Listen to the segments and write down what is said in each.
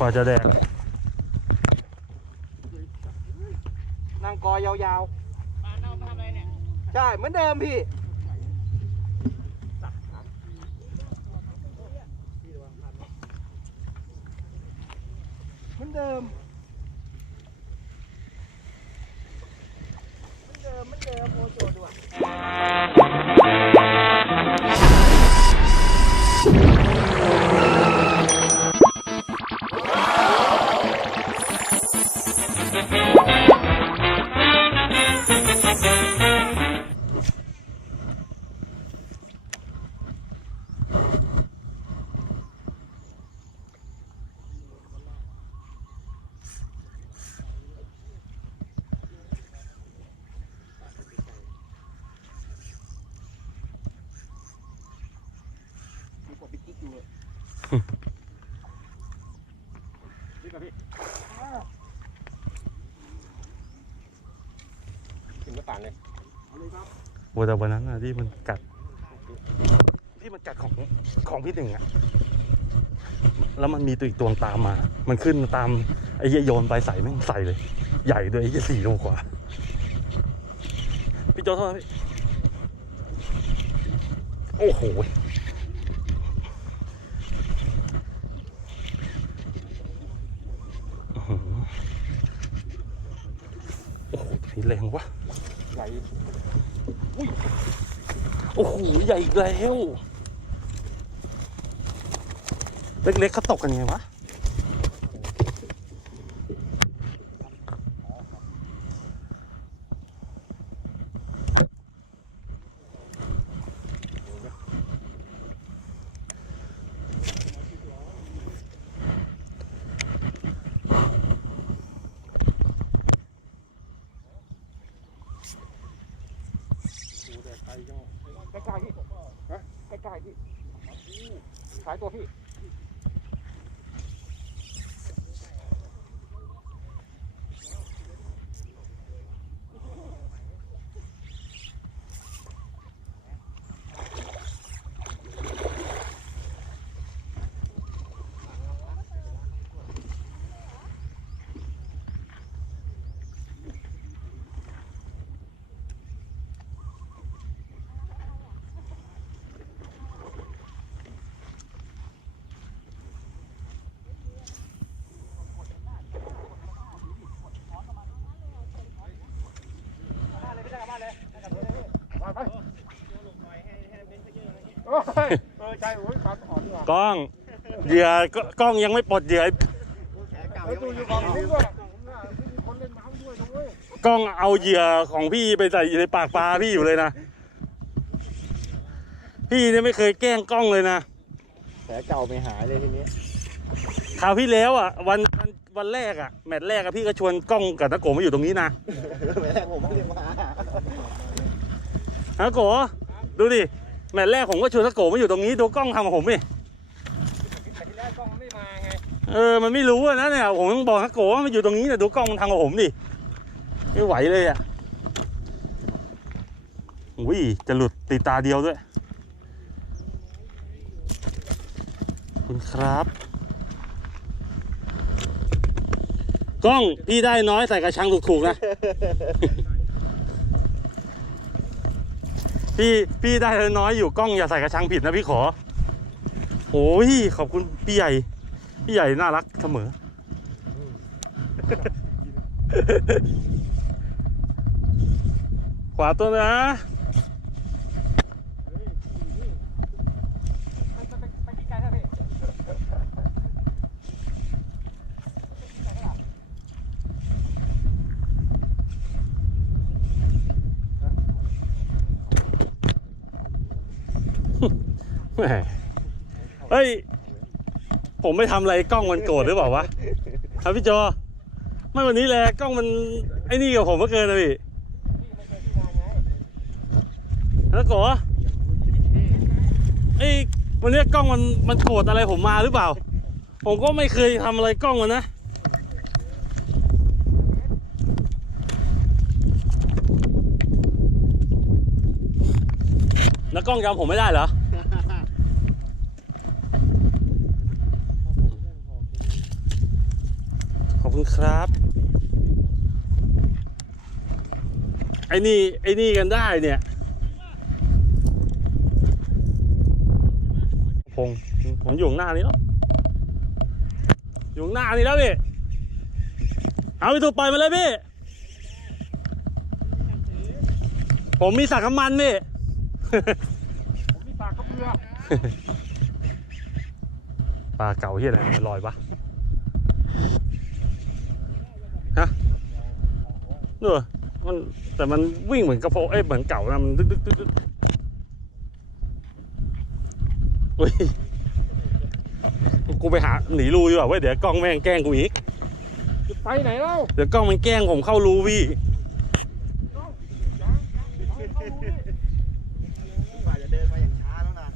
กว่าจะแดกนั่งกอยาวปลาเน่ามาทำอะไรเนี่ยๆ ใช่เหมือนเดิมพี่ เหมือนเดิม เหมือนเดิมเหมือนเดิมโอ้โจด้วยมี นี่กับพี่ถึงกระต่างเลยเอาเลยครับโอ้แต่วันนั้นน่ะที่มันกัด ที่มันกัดของของพี่หนึ่งอะแล้วมันมีตัวอีกตัวตามมา มันขึ้นตามไอ้เหี้ยโยนไปใส่แม่งใส่เลย ใหญ่ด้วยไอ้เหี้ยสี่โลกว่า พี่โจโทษนะพี่ โอ้โห อื้อหือโอ้โหพี่ แรงวะใหญ่โอ้โหใหญ่อีกแล้ว เล็กๆเขาตกกันไงวะ ใกล้ๆพี่ฮะใกล้ๆพี่สายตัวพี่ เออใช่โอ้ยความอ่อนดีกว่ากล้องเหยื่อก็กล้องยังไม่ปลดเหยื่อเออดูอยู่กองนู้นด้วยมีคนเล่นน้ำด้วยนะเว้ยกล้องเอาเหยื่อของพี่ไปใส่ในปากปลาพี่อยู่เลยนะ พี่เนี่ยไม่เคยแกล้งกล้องเลยนะแผลเก่าไม่หายเลยทีนี้คราวที่แล้วอะวันวันวันแรกอะแมตช์แรกอะพี่ก็ชวนกล้องกับตะโกมาอยู่ตรงนี้นะแม่ผมไม่ได้มาตะโกดูดิ แมตช์แรกผมก็ชวนตะโกมาอยู่ตรงนี้ดูกล้องทำกับผมดิแต่ที่แรกกล้องมันไม่มาไง เออ มันไม่รู้อะนะเนี่ย ผมต้องบอกตะโกว่ามันอยู่ตรงนี้แต่ดูกล้องมันทำกับผมดิ ไม่ไหวเลยอะอุ้ย จะหลุดตีตาเดียวด้วยขอบคุณครับ กล้องพี่ได้น้อยใส่กระชังถูกๆนะ พี่พี่ได้น้อยอยู่กล้องอย่าใส่กระชังผิดนะพี่ขอโอ้ยขอบคุณพี่ใหญ่ พี่ใหญ่น่ารักเสมอ ขวาตัวนะ ไปไปกี่ไกลครับพี่ แหมเฮ้ย ผมไม่ทำอะไรกล้องมันโกรธหรือเปล่าวะครับพี่โจไม่วันนี้แหละกล้องมันไอ้นี่กับผมเมื่อเกินนะพี่แล้วโกไอ้ยวันนี้กล้องมันมันโกรธอะไรผมมาหรือเปล่า ผมก็ไม่เคยทำอะไรกล้องมันนะแล้วกล้องจำผมไม่ได้เหรอ เคุณครับ ไอ้นี่ ไอ้นี่กันได้เนี่ย พงษ์ผมอยู่ข้างหน้านี้แล้ว อยู่ข้างหน้านี้แล้วพี่ เอาไปถูกปล่อยมาเลยพี่ ผมมีสักน้ำมันพี่ ผมมีปากกระเบือปลาเก่าที่อะไรมันลอยปะฮะ เนอะมันแต่มันวิ่งเหมือนกระโปรงเอ้ยเหมือนเก่านะมันดึกดึกดึกดึกอุ้ยกูไปหาหนีรูดีกว่าเว้ยเดี๋ยวกล้องแม่งแกล้งกูอีกจะไปไหนเล่าเดี๋ยวกล้องมันแกล้งผมเข้ารูพี่กว่าจะเดินมาอย่างช้าแล้วนะ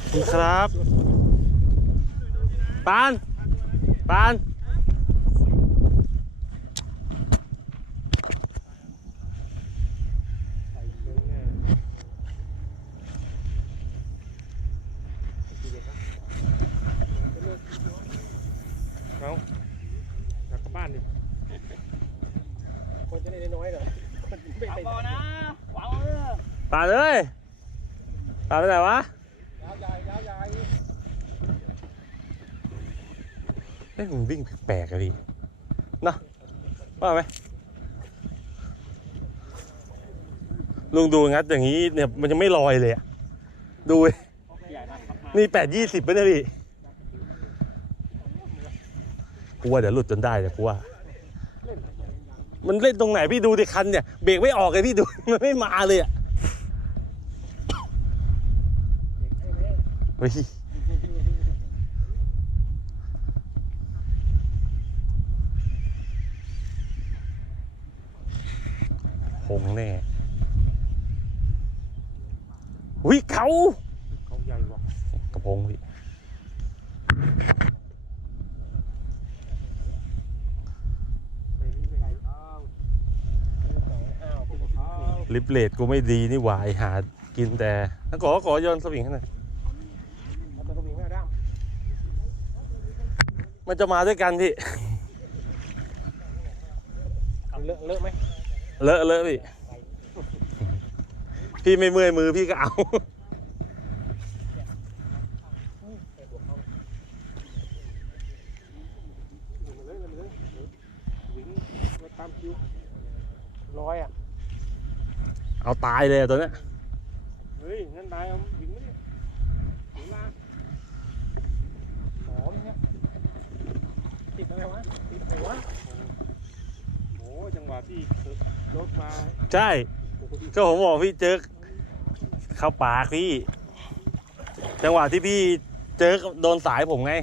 ขอบคุณครับ ปาน ปานใส่เชิงแน่เอาอยากกลับบ้านดิ คนจะได้น้อยๆเหรอคนไม่ไปพอนะหวังเลยปานเอ้ยปานไปไหนวะ ยาวใหญ่ยาวใหญ่ เอ้ยมันวิ่งแปลกๆอะพี่เนอะว่าไหมลุงดูงัดอย่างนี้เนี่ยมันจะไม่ลอยเลยอะดูนี่แปดยี่สิบไปเนี่ยพี่กูว่าเดี๋ยวหลุดจนได้เดี๋ยวกูว่ามันเล่นตรงไหนพี่ดูดิคันเนี่ยเบรกไม่ออกเลยพี่ดูมันไม่มาเลยอะเฮ้ยคงแน่วิเขาเขาใหญ่ว่ะกระพงพี่ไปนี่ไปไหนอ้าวอ้าวเป็นอ้าวลิปเลดกูไม่ดีนี่หวายหากินแต่แล้วขอขอโยนสวิงให้หน่อยเอาตัวกระบี่ไม่เอาด้ามมันจะมาด้วยกันพี่เลอะเลอะไหมเลอะเลอะพี่ พี่ไม่เมื่อยมือพี่ก็เอา มันเลอะมันเลอะวิ่งมาตามคิวร้อยอะ เอาตายเลยอะตัวเนี้ยเฮ้ย นั่นนายเอาวิ่งมาดิวิ่งมาหอมเนี่ยติดอะไรวะติดหัวโอ้จังหวะที่รถมาใช่ โอ้โหก็ผมบอกพี่เจอเข้าปากพี่ จังหวะที่พี่เจอโดนสายผมไง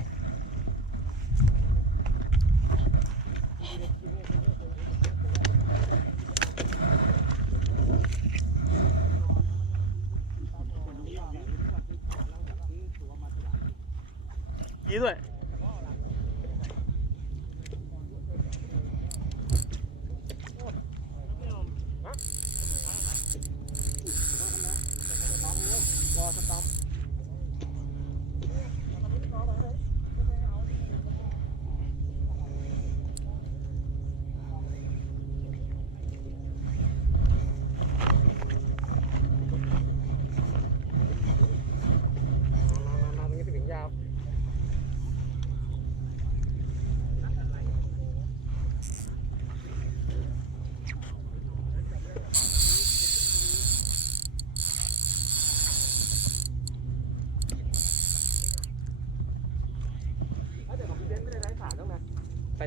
ยี่ด้วย รอสตอม มามามาตรงนี้ไปถึงยาว เดี๋ยวของพี่เบนซ์ไม่ได้ไร้สารแล้วนะใส่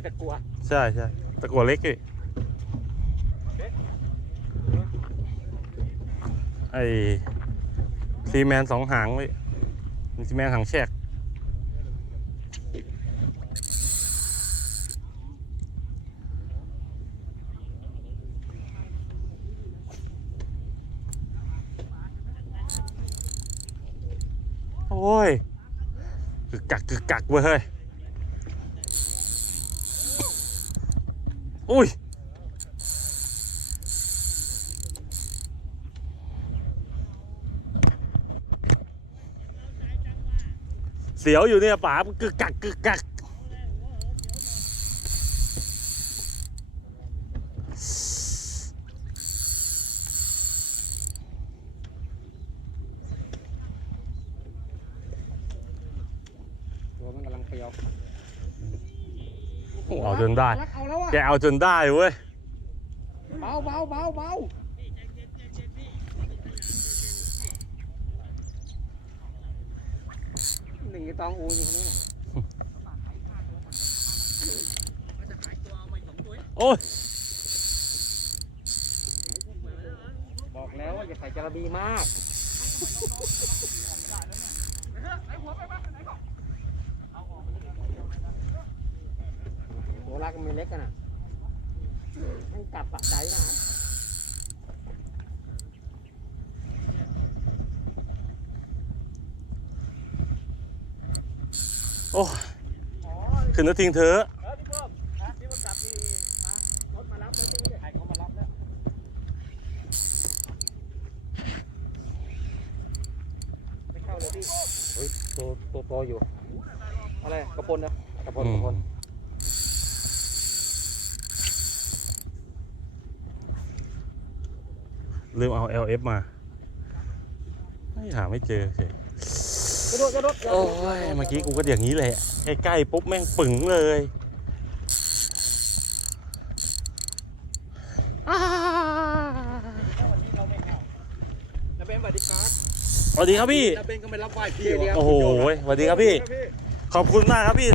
ตะกัวใช่ใช่ตะกัวเล็กพี่ไอ้ซีแมนสองหางพี่มีซีแมนหางแฉกโอ้ยกึกกักกึกกักเว้ย Ui เสียวอยู่เนี่ยป๋ามันกึกกักกึกกัก เอาจนได้ เอาแล้วอะแกเอาจนได้เว้ย เบาเบาเบาเบาหนึ่งไอ้ตองอูอยู่คนนี้น่ะโอ้ยบอกแล้วว่าอย่าใส่จระบีมาก ตัวรักมันไม่เล็กกันอะมันกัดปากใจนะโอ้ยขึ้นแล้วทิ้งเธอะเออพี่เพิ่มนะพี่เพิ่มกลับที่มารถมารับแล้วใช่ไหมเนี่ยใครเขามารับแล้วไม่เข้าเลยพี่เฮ้ยตัวตัวโตอยู่ อะไรกระปนนะกระปนอืกมระปน ลืมเอา LF มา ไม่หาไม่เจอเฉยกระโดดกระโดดโอ้ยเมื่อกี้กูก็อย่างนี้แหละใกล้ๆปุ๊บแม่งปึ๋งเลยอ้าวันนี้เราไม่เข้านาเบนสวัสดีครับสวัสดีครับพี่นาเบนก็ไม่รับไหว้พี่เดี๋ยวโอ้โหสวัสดีครับพี่ ขอบคุณมากครับพี่